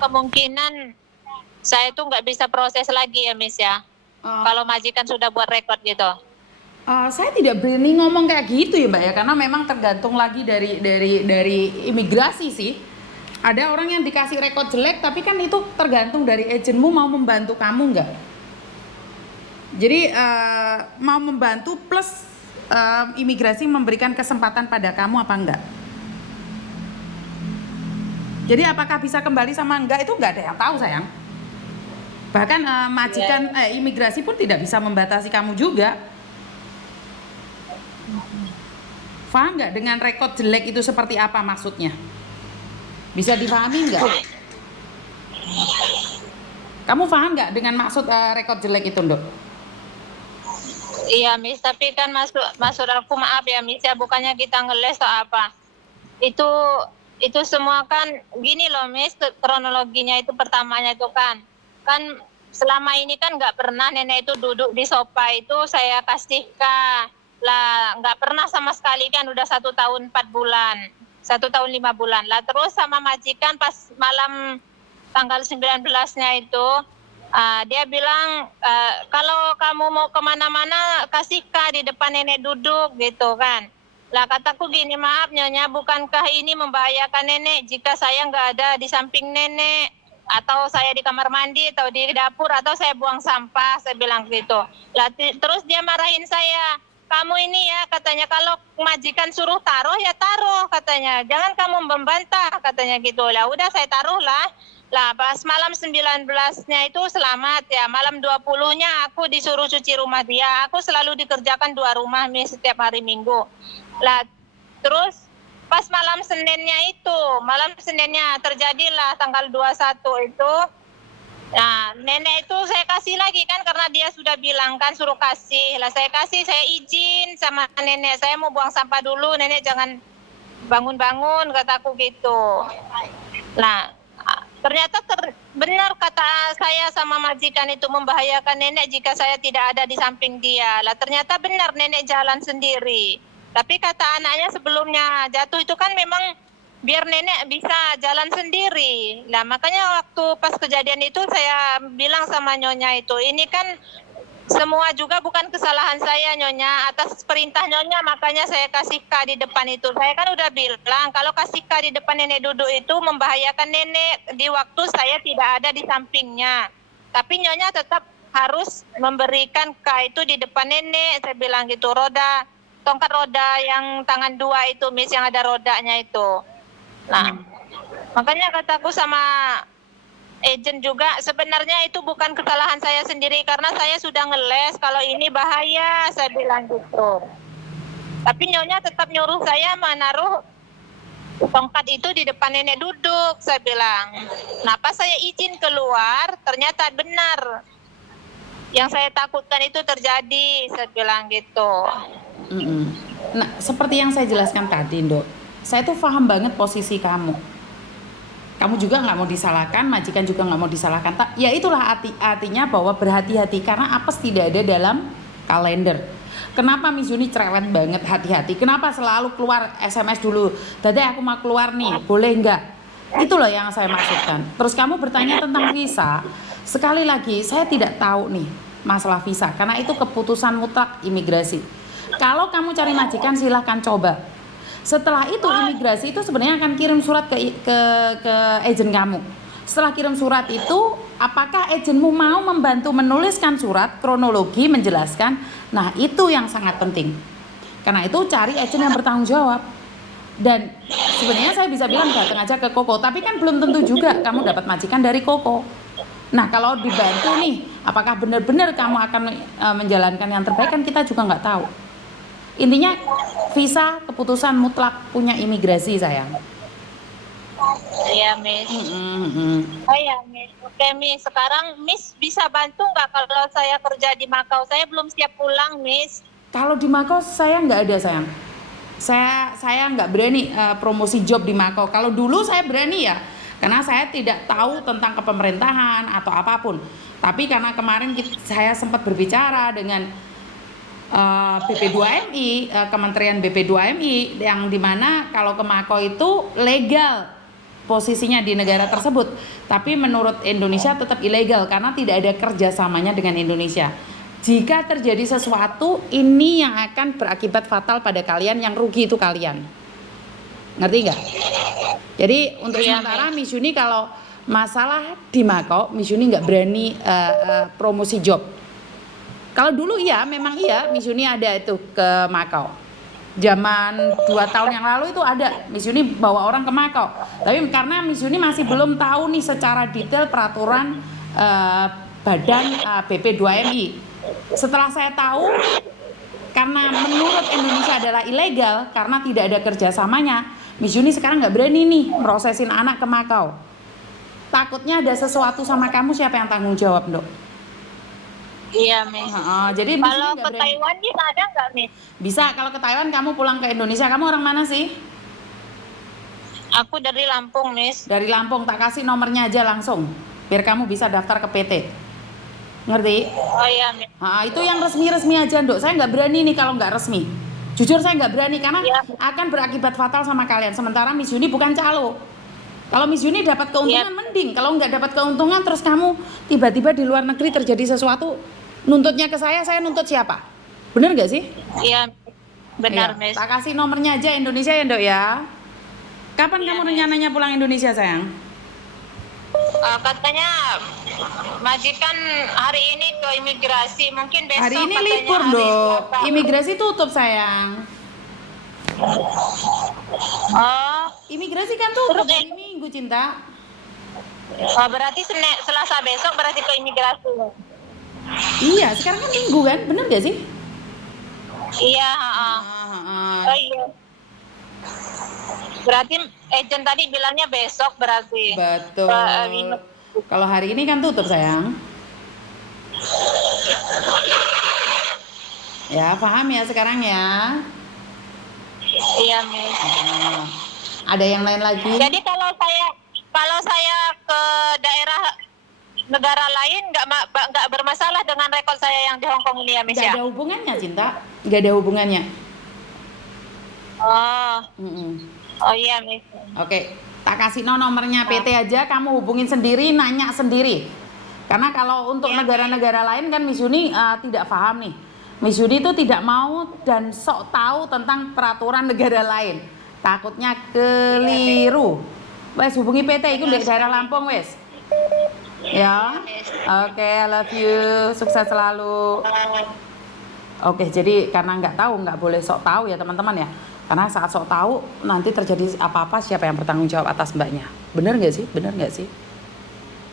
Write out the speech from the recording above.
kemungkinan saya itu nggak bisa proses lagi ya, Miss ya. Kalau majikan sudah buat rekod gitu. Saya tidak berani ngomong kayak gitu ya Mbak ya, karena memang tergantung lagi dari imigrasi sih. Ada orang yang dikasih rekod jelek, tapi kan itu tergantung dari agenmu mau membantu kamu nggak. Jadi mau membantu plus imigrasi memberikan kesempatan pada kamu apa enggak. Jadi apakah bisa kembali sama enggak itu enggak ada yang tahu sayang. Bahkan majikan imigrasi pun tidak bisa membatasi kamu juga. Paham nggak dengan rekod jelek itu seperti apa maksudnya? Bisa dipahami nggak? Kamu paham nggak dengan maksud rekod jelek itu, Nduk? Iya, Miss, tapi kan maksud aku maaf ya, Miss ya, bukannya kita ngeles atau apa. Itu semua kan gini loh, Miss, kronologinya itu pertamanya itu kan selama ini kan nggak pernah nenek itu duduk di sofa itu saya kasih lah, nggak pernah sama sekali kan, udah 1 tahun 4 bulan, 1 tahun 5 bulan lah. Terus sama majikan pas malam tanggal 19-nya itu dia bilang kalau kamu mau kemana-mana kasih di depan nenek duduk gitu kan. Lah kataku gini, maaf Nyonya, bukankah ini membahayakan nenek jika saya nggak ada di samping nenek, atau saya di kamar mandi atau di dapur atau saya buang sampah, saya bilang gitu. Lah terus dia marahin saya, kamu ini ya katanya kalau majikan suruh taruh ya taruh katanya, jangan kamu membantah katanya gitu. Lah udah saya taruh lah. Lah pas malam 19-nya itu selamat ya, malam 20-nya aku disuruh cuci rumah dia. Aku selalu dikerjakan 2 rumah nih setiap hari Minggu. Lah terus pas malam Seninnya terjadilah tanggal 21 itu. Nah, nenek itu saya kasih lagi kan karena dia sudah bilang kan suruh kasih. Lah saya kasih, saya izin sama nenek, saya mau buang sampah dulu, nenek jangan bangun-bangun kataku gitu. Nah, ternyata benar kata saya sama majikan itu membahayakan nenek jika saya tidak ada di samping dia. Lah ternyata benar nenek jalan sendiri. Tapi kata anaknya sebelumnya jatuh itu kan memang biar nenek bisa jalan sendiri. Nah makanya waktu pas kejadian itu saya bilang sama Nyonya itu, ini kan semua juga bukan kesalahan saya Nyonya, atas perintah Nyonya makanya saya kasih di depan itu. Saya kan udah bilang kalau kasih di depan nenek duduk itu membahayakan nenek di waktu saya tidak ada di sampingnya. Tapi Nyonya tetap harus memberikan itu di depan nenek, saya bilang gitu. Tongkat roda yang tangan 2 itu, Miss, yang ada rodanya itu. Nah, makanya kataku sama agent juga, sebenarnya itu bukan kesalahan saya sendiri karena saya sudah ngeles kalau ini bahaya, saya bilang gitu. Tapi Nyonya tetap nyuruh saya menaruh tongkat itu di depan nenek duduk, saya bilang. Nah, pas saya izin keluar, ternyata benar. Yang saya takutkan itu terjadi, saya bilang gitu. Nah, seperti yang saya jelaskan tadi, Nduk, saya tuh paham banget posisi kamu. Kamu juga nggak mau disalahkan, majikan juga nggak mau disalahkan. Ya itulah artinya bahwa berhati-hati karena apes tidak ada dalam kalender. Kenapa Miss Yuni cerewet banget hati-hati? Kenapa selalu keluar SMS dulu? Tadi aku mau keluar nih, boleh nggak? Itu loh yang saya maksudkan. Terus kamu bertanya tentang visa. Sekali lagi, saya tidak tahu nih masalah visa karena itu keputusan mutlak imigrasi. Kalau kamu cari majikan silahkan coba. Setelah itu imigrasi itu sebenarnya akan kirim surat ke agen kamu. Setelah kirim surat itu, apakah agenmu mau membantu menuliskan surat kronologi menjelaskan? Nah, itu yang sangat penting. Karena itu cari agen yang bertanggung jawab. Dan sebenarnya saya bisa bilang datang aja ke Koko, tapi kan belum tentu juga kamu dapat majikan dari Koko. Nah, kalau dibantu nih, apakah benar-benar kamu akan menjalankan yang terbaik kan kita juga nggak tahu. Intinya visa keputusan mutlak punya imigrasi sayang. Iya, Miss. Oh ya, Miss. Oke, Miss. Sekarang Miss bisa bantu nggak kalau saya kerja di Makau? Saya belum siap pulang, Miss. Kalau di Makau saya nggak ada sayang. Saya nggak berani promosi job di Makau. Kalau dulu saya berani ya, karena saya tidak tahu tentang kepemerintahan atau apapun. Tapi karena kemarin saya sempat berbicara dengan BP2MI, Kementerian BP2MI yang dimana kalau ke Makau itu legal posisinya di negara tersebut, tapi menurut Indonesia tetap ilegal karena tidak ada kerjasamanya dengan Indonesia. Jika terjadi sesuatu, ini yang akan berakibat fatal pada kalian, yang rugi itu kalian. Ngerti nggak? Jadi untuk Iya, sementara Miss Yuni kalau masalah di Makau, Miss Yuni nggak berani promosi job. Kalau dulu iya, memang iya Miss Yuni ada itu ke Makau. Zaman 2 tahun yang lalu itu ada Miss Yuni bawa orang ke Makau. Tapi karena Miss Yuni masih belum tahu nih secara detail peraturan badan BP2MI. Setelah saya tahu, karena menurut Indonesia adalah ilegal karena tidak ada kerjasamanya, Miss Yuni sekarang nggak berani nih prosesin anak ke Makau. Takutnya ada sesuatu sama kamu, siapa yang tanggung jawab, Dok? Iya, Miss. Jadi Miss Kalau Yuni ke nggak berani. Taiwan bisa ada nggak, Miss? Bisa, kalau ke Taiwan kamu pulang ke Indonesia. Kamu orang mana sih? Aku dari Lampung, Miss. Dari Lampung. Tak kasih nomornya aja langsung, biar kamu bisa daftar ke PT. Ngerti? Oh iya, Miss. Itu yang resmi-resmi aja, Dok. Saya nggak berani nih kalau nggak resmi. Jujur saya nggak berani karena Iya. akan berakibat fatal sama kalian. Sementara Miss Yuni bukan calo. Kalau Miss Yuni dapat keuntungan Iya. mending. Kalau nggak dapat keuntungan terus kamu tiba-tiba di luar negeri terjadi sesuatu, nuntutnya ke saya nuntut siapa? Bener nggak sih? Iya, benar, Iya. Miss. Tak kasih nomornya aja Indonesia ya, Dok ya. Kapan Iya, kamu Miss. rencananya pulang Indonesia, sayang? Katanya majikan hari ini ke imigrasi, mungkin besok Hari ini katanya libur, hari Dok. Selasa. Imigrasi tutup, sayang. Oh, Imigrasi kan tutup Terus, hari Minggu, cinta. berarti Selasa besok berarti ke imigrasi. Iya, sekarang kan Minggu kan? Bener gak sih? Iya, Oh iya. Berarti agent tadi bilangnya besok berarti. Betul. Minggu. Kalau hari ini kan tutup, sayang. Ya, paham ya sekarang ya. Iya, Miss. Ada yang lain lagi? Jadi kalau saya ke daerah negara lain nggak bermasalah dengan rekor saya yang di Hong Kong ini ya, Miss Gak ya? ada hubungannya, cinta. Gak ada hubungannya. Oh, Mm-mm. oh iya, Miss. Oke, tak kasih nomornya PT aja, kamu hubungin sendiri, nanya sendiri. Karena kalau untuk Iya, negara-negara lain kan Miss Yuni tidak paham nih. Miss Yuni itu tidak mau dan sok tahu tentang peraturan negara lain. Takutnya keliru. Wes hubungi PT itu di daerah Lampung, wes. Ya. Oke, I love you. Sukses selalu. Oke, jadi karena nggak tahu, nggak boleh sok tahu ya teman-teman ya. Karena saat sok tahu nanti terjadi apa-apa, siapa yang bertanggung jawab atas mbaknya. Bener nggak sih? Bener nggak sih?